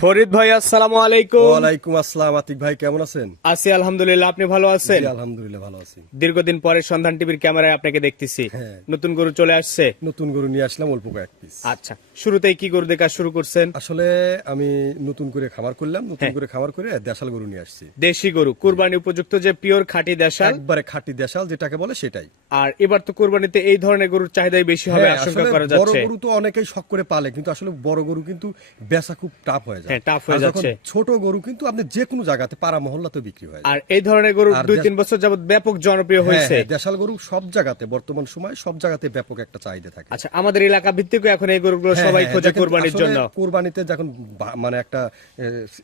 ফরিদ ভাই আসসালামু আলাইকুম। ওয়ালাইকুম আসসালাম আতিক ভাই কেমন আছেন? আছি আলহামদুলিল্লাহ আপনি ভালো আছেন? আলহামদুলিল্লাহ ভালো আছি। দীর্ঘদিন পরে সন্ধান টিভির ক্যামেরায় আপনাকে দেখতেছি। হ্যাঁ। নতুন গরু চলে আসছে? নতুন গরু নিয়ে আসলাম অল্প কয়েক পিস আচ্ছা শুরুতেই কি গরু দেখা শুরু করছেন? আসলে আমি নতুন করে খামার করলাম নতুন হ্যাঁ। করে খামার করে দেশাল গরু নিয়ে আসছি। দেশি গরু কুরবানি উপযুক্ত যে পিওর খাঁটি দেশাল? একবারে খাঁটি দেশাল যেটাকে বলে সেটাই। আর এবার তো কুরবানিতে এই ধরনের গরুর চাহিদাই বেশি হবে হ্যাঁ, আশঙ্কা করা বড় গরু তো অনেকেই শখ করে পালে কিন্তু আসলে বড় গরু কিন্তু বেচা খুব টাফ হয়ে যায়। হ্যাঁ, হয়ে যাচ্ছে। ছোট গরু কিন্তু আপনি যে কোনো জায়গাতে পাড়া মহল্লাতে বিক্রি হয় আর এই ধরনের গরু দুই তিন বছর যাবত ব্যাপক জনপ্রিয় হ্যাঁ, হয়েছে। হ্যাঁ, দেশাল গরু সব জায়গাতে বর্তমান সময় সব জায়গাতে ব্যাপক একটা চাহিদা থাকে। আচ্ছা আমাদের এলাকা ভিত্তিক এখন এই গরুগুলো সবাই খোঁজে কোরবানির জন্য। কোরবানিতে যখন মানে একটা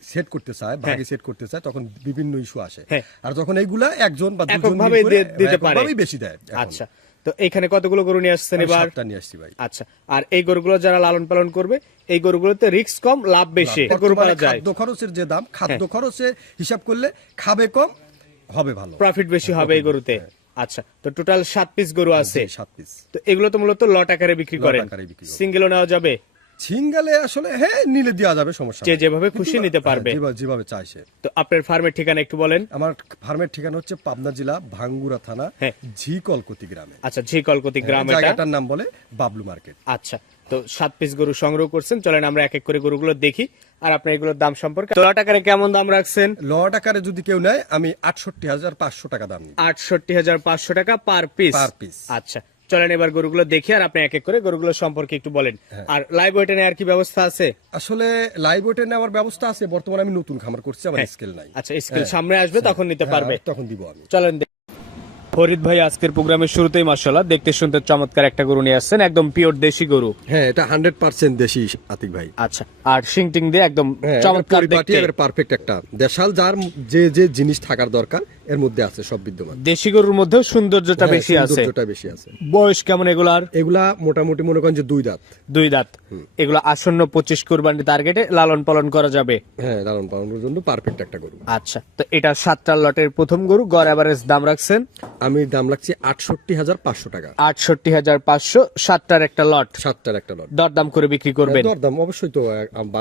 সেট করতে চায় ভাগে সেট করতে চায় তখন বিভিন্ন ইস্যু আসে। আর যখন এইগুলা একজন বা দুজন দিয়ে- দিতে পারে। বেশি দেয় আচ্ছা। তো এখানে কতগুলো গরু নিয়ে আসছেন এবার? নিয়ে আসছি ভাই। আচ্ছা আর এই গরুগুলো যারা লালন পালন করবে এই গরুগুলোতে রিস্ক কম লাভ বেশি গরু পালা পাওয়া যায়। হ্যাঁ। খাদ্য খরচের যে দাম খাদ্য খরচে হিসাব করলে খাবে কম হবে ভালো। প্রফিট বেশি হবে এই গরুতে। আচ্ছা তো টোটাল সাত পিস গরু আছে। সাত পিস তো এগুলো তো মূলত লট আকারে বিক্রি করেন। সিঙ্গেলও নেওয়া যাবে? সিঙ্গালে আসলে হ্যাঁ নিলে দেওয়া যাবে সমস্যা যে যেভাবে খুশি নিতে পারবে। হ্যাঁ, যেভাবে- চাইছে। তো আপনার ফার্মের ঠিকানা একটু বলেন। আমার ফার্মের ঠিকানা হচ্ছে পাবনা জেলা ভাঙ্গুরা থানা হ্যাঁ। ঝি কলকতি গ্রামে। আচ্ছা ঝিকলকতি গ্রাম এটা। জায়গাটার নাম বলে বাবলু মার্কেট। আচ্ছা তো সাত পিস গরু সংগ্রহ করছেন। চলেন আমরা এক এক করে গরুগুলো দেখি আর আপনার এগুলোর দাম সম্পর্কে। লট আকারে কেমন দাম রাখছেন? লট আকারে যদি কেউ নেয় আমি আটষট্টি হাজার পাঁচশো টাকা দাম আটষট্টি হাজার পাঁচশো টাকা পার পিস। Per piece। আচ্ছা চলেন এবার গরুগুলো দেখি আর আপনি এক এক করে গরুগুলো সম্পর্কে একটু বলেন। হ্যাঁ। আর লাইভ ওয়েটে নেওয়ার কি ব্যবস্থা আছে? আসলে লাইভ ওয়েটে নেওয়ার ব্যবস্থা আছে বর্তমানে আমি নতুন খামার করছি আমার স্কেল নাই। আচ্ছা স্কেল সামনে আসবে তখন নিতে হ্যাঁ, পারবে তখন দিব আমি। চলেন ফরিদ ভাই আজকের প্রোগ্রামের শুরুতেই মাসাল্লাহ দেখতে শুনতে চমৎকার একটা গরু নিয়ে আসছেন একদম পিওর দেশি গরু। হ্যাঁ এটা হান্ড্রেড পার্সেন্ট দেশি আতিক ভাই। আচ্ছা আর শিংটিং দিয়ে একদম হ্যাঁ, চমৎকার পারফেক্ট একটা। দেশাল যার যে যে জিনিস থাকার দরকার এর মধ্যে আছে সব বিদ্যমান। দেশি গরুর মধ্যেও সৌন্দর্যটা হ্যাঁ, বেশি আছে। সৌন্দর্যটা বেশি আছে। বয়স কেমন এগুলার? এগুলা মোটামুটি মনে করেন যে দুই দাঁত। দুই দাঁত। এগুলো আসন্ন পঁচিশ কোরবানি টার্গেটে লালন পালন করা যাবে। হ্যাঁ লালন পালনের জন্য পারফেক্ট একটা গরু। আচ্ছা তো এটা সাতটা লটের প্রথম গরু গড় এভারেজ দাম রাখছেন? আমি দাম লাগছে আটষট্টি হাজার পাঁচশো টাকা। আটষট্টি হাজার পাঁচশো সাতটার একটা লট। সাতটার একটা লট। দরদাম করে বিক্রি করবেন? দরদাম অবশ্যই তো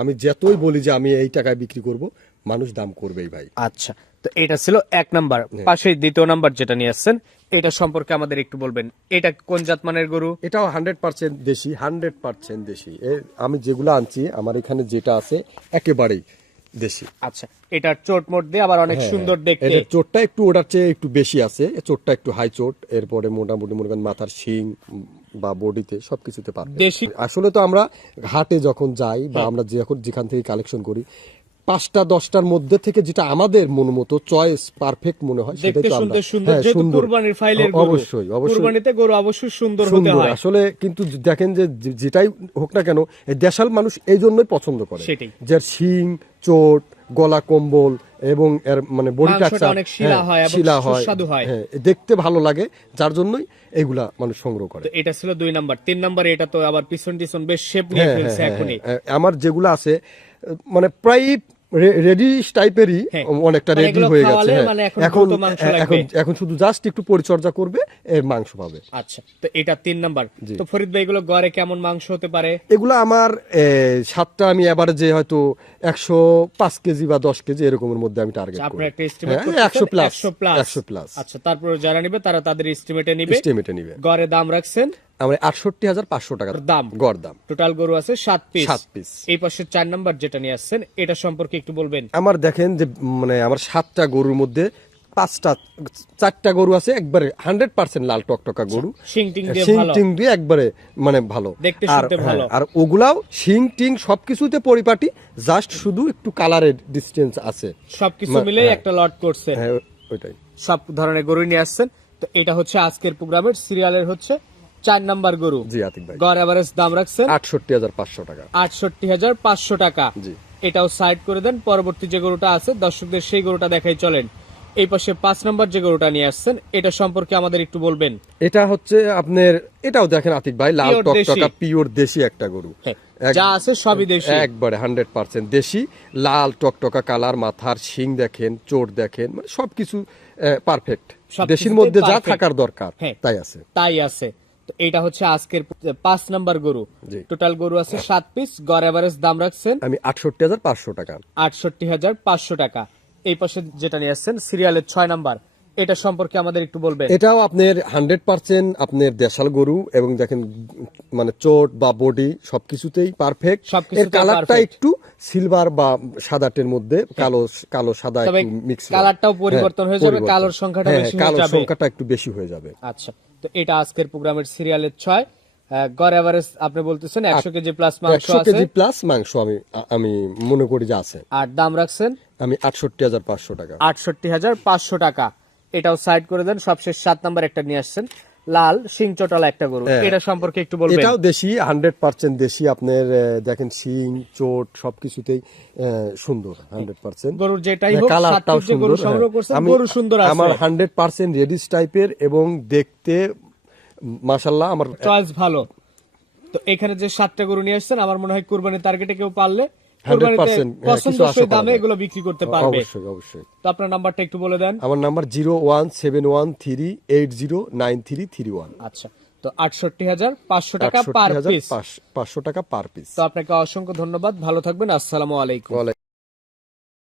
আমি যতই বলি যে আমি এই টাকায় বিক্রি করব মানুষ দাম করবেই ভাই। আচ্ছা তো এটা ছিল এক নাম্বার। পাশেই দ্বিতীয় নাম্বার যেটা নিয়ে আসছেন এটা সম্পর্কে আমাদের একটু বলবেন। এটা কোন জাতমানের গরু? এটাও হান্ড্রেড পার্সেন্ট দেশি হান্ড্রেড পার্সেন্ট দেশি। আমি যেগুলো আনছি আমার এখানে যেটা আছে একেবারেই দেশি। আচ্ছা এটার চোট মোট দিয়ে আবার অনেক সুন্দর দেখতে। এটার চোটটা একটু ওটার চেয়ে একটু বেশি আছে চোটটা একটু হাই চোট এরপরে মোটামুটি মনে করেন মাথার শিং বা বডিতে সবকিছুতে পারবে। আসলে তো আমরা ঘাটে যখন যাই বা আমরা যখন যেখান থেকে কালেকশন করি পাঁচটা দশটার মধ্যে থেকে যেটা আমাদের মন মতো চয়েস পারফেক্ট মনে হয় সেটাই তো আমরা। হ্যাঁ, সুন্দর। কুরবানির ফাইলের অবশ্যই অবশ্যই। কুরবানিতে গরু অবশ্যই সুন্দর হতে হয়। আসলে কিন্তু দেখেন যে যে- যেটাই হোক না কেন এই দেশাল মানুষ এই জন্যই পছন্দ করে। যার শিং চোট গলা কম্বল এবং এর মানে বডি টাকচার শিলা হয় শিলা হয় হয়। দেখতে ভালো লাগে যার জন্যই এগুলা মানুষ সংগ্রহ করে। এটা ছিল দুই নাম্বার। তিন নাম্বার এটা তো আবার পিছন টিছন বেশ শেপ নিয়ে হ্যাঁ, ফেলছে এখনই। আমার যেগুলো আছে মানে প্রায় রেডি টাইপেরই হ্যাঁ। অনেকটা মানে রেডি এগুলো হয়ে গেছে হ্যাঁ। মানে এখন এখন এখন শুধু জাস্ট একটু পরিচর্যা করবে এর মাংস পাবে। আচ্ছা তো এটা তিন নাম্বার। তো ফরিদ ভাই এগুলো গড়ে কেমন মাংস হতে পারে? এগুলো আমার সাতটা আমি এবারে যে হয়তো একশো পাঁচ কেজি বা দশ কেজি এরকমের মধ্যে আমি টার্গেট আচ্ছা, করি। হ্যাঁ, একশো প্লাস একশো প্লাস আচ্ছা তারপরে যারা নিবে তারা তাদের এস্টিমেটে নিবে। এস্টিমেটে নিবে। গড়ে দাম রাখছেন? আমার আটষট্টি হাজার পাঁচশো টাকা দাম। গড় দাম। টোটাল গরু আছে সাত পিস। সাত piece। এই পাশে চার নাম্বার যেটা নিয়ে আসছেন এটা সম্পর্কে একটু বলবেন? আমার দেখেন যে মানে আমার সাতটা গরুর মধ্যে পাঁচটা চারটা গরু আছে একবারে হান্ড্রেড পার্সেন্ট লাল টকটকা গরু। শিং টিং দিয়ে শিং টিং দিয়ে একবারে মানে ভালো। আর হ্যাঁ। আর ওগুলাও শিং টিং সবকিছুতে পরিপাটি জাস্ট শুধু একটু কালারের ডিস্টেন্স আছে। সবকিছু মিলে হ্যাঁ। একটা লট করছে। হ্যাঁ ওইটাই। সব ধরনের গরু নিয়ে আসছেন। তো এটা হচ্ছে আজকের প্রোগ্রামের সিরিয়ালের হচ্ছে চার নাম্বার গরু। জি আতিক ভাই। গড় এভারেজ দাম রাখছেন আটষট্টি হাজার পাঁচশো টাকা। আটষট্টি হাজার পাঁচশো টাকা। জি। এটাও সাইড করে দেন পরবর্তী যে গরুটা আছে দর্শকদের সেই গরুটা দেখাই চলেন। এই পাশে পাঁচ নম্বর যে গরুটা নিয়ে আসছেন এটা সম্পর্কে আমাদের একটু বলবেন। এটা হচ্ছে আপনার এটাও দেখেন আতিক ভাই লাল টকটকা পিওর দেশি একটা গরু। হ্যাঁ, যা আছে সবই দেশি। একবারে হান্ড্রেড পার্সেন্ট দেশি। লাল টকটকা কালার মাথার শিং দেখেন চোট দেখেন মানে সবকিছু পারফেক্ট দেশির মধ্যে যা থাকার দরকার হ্যাঁ। তাই আছে। তাই আছে। তো এটা হচ্ছে আজকের পাঁচ নাম্বার গরু। টোটাল গরু আছে সাত পিস গড় এভারেজ দাম রাখছেন আমি আটষট্টি হাজার পাঁচশো টাকা। আটষট্টি হাজার পাঁচশো টাকা। এই পাশে যেটা নিয়ে আসছেন সিরিয়ালের ছয় নাম্বার। এটা সম্পর্কে আমাদের একটু বলবেন। এটাও আপনার হান্ড্রেড পার্সেন্ট আপনার দেশাল গরু এবং দেখেন মানে চোট বা বডি সবকিছুতেই পারফেক্ট এর কালারটা একটু সিলভার বা সাদাটের মধ্যে কালো কালো সাদা একটু মিক্স কালারটাও পরিবর্তন হয়ে যাবে, কালোর সংখ্যাটা বেশি হয়ে কালোর সংখ্যাটা একটু বেশি হয়ে যাবে। আচ্ছা। তো এটা আজকের প্রোগ্রামের সিরিয়ালের ছয়। গড় এভারেজ আপনি বলতেছেন একশো কেজি প্লাস মাংস একশো কেজি প্লাস মাংস আমি আমি মনে করি যে আছে। আর দাম রাখছেন? আমি আটষট্টি হাজার পাঁচশো টাকা। আটষট্টি হাজার পাঁচশো টাকা। এটাও সাইড করে দেন সবশেষ সাত নাম্বার একটা নিয়ে আসছেন। লাল সিং চটালা একটা গরু। হ্যাঁ। এটা সম্পর্কে একটু বলবেন। এটাও দেশি হান্ড্রেড পার্সেন্ট দেশি আপনার দেখেন শিং চোট সবকিছুতেই সুন্দর হান্ড্রেড পার্সেন্ট গরুর যেটাই হোক কালারটাও সুন্দর হ্যাঁ। গরু সুন্দর আছে। আমার হান্ড্রেড পার্সেন্ট রেডিস টাইপের এবং দেখতে মাসাল্লাহ আমার চয়েস ভালো। তো এখানে যে সাতটা গরু নিয়ে আসছেন আমার মনে হয় কুরবানির টার্গেটে কেউ পারলে কুরবানিতে 100% হ্যাঁ, কিছু পছন্দসই আশা করা দামে এগুলো বিক্রি করতে পারবে। অবশ্যই অবশ্যই। তো আপনার নাম্বারটা একটু বলে দেন। আমার number zero one seven one three eight zero nine three three one. আচ্ছা তো আটষট্টি হাজার পাঁচশো টাকা পার পিস। পাঁচশো টাকা পার পিস। তো আপনাকে অসংখ্য ধন্যবাদ। ভালো থাকবেন। আসসালামু আলাইকুম।